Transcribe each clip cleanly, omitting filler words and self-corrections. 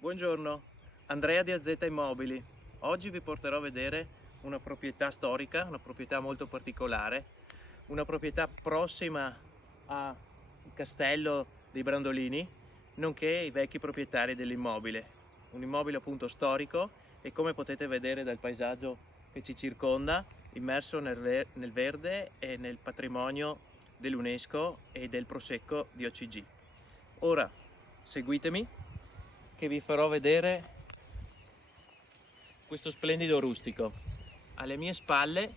Buongiorno, Andrea di AZ Immobili. Oggi vi porterò a vedere una proprietà storica, una proprietà molto particolare, una proprietà prossima al castello dei Brandolini, nonché i vecchi proprietari dell'immobile. Un immobile appunto storico e, come potete vedere dal paesaggio che ci circonda, immerso nel verde e nel patrimonio dell'UNESCO e del Prosecco di OCG. Ora seguitemi che vi farò vedere questo splendido rustico. Alle mie spalle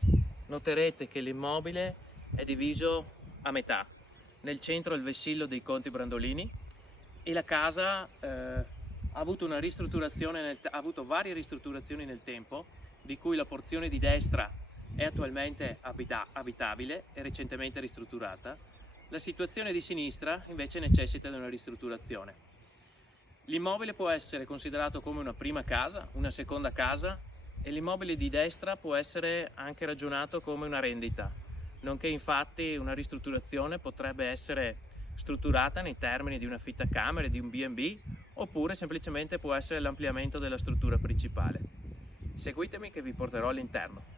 noterete che l'immobile è diviso a metà. Nel centro il vessillo dei conti Brandolini e la casa ha avuto varie ristrutturazioni nel tempo, di cui la porzione di destra è attualmente abitabile e recentemente ristrutturata. La situazione di sinistra invece necessita di una ristrutturazione. L'immobile può essere considerato come una prima casa, una seconda casa, e l'immobile di destra può essere anche ragionato come una rendita, nonché infatti una ristrutturazione potrebbe essere strutturata nei termini di un affittacamere, di un B&B, oppure semplicemente può essere l'ampliamento della struttura principale. Seguitemi che vi porterò all'interno.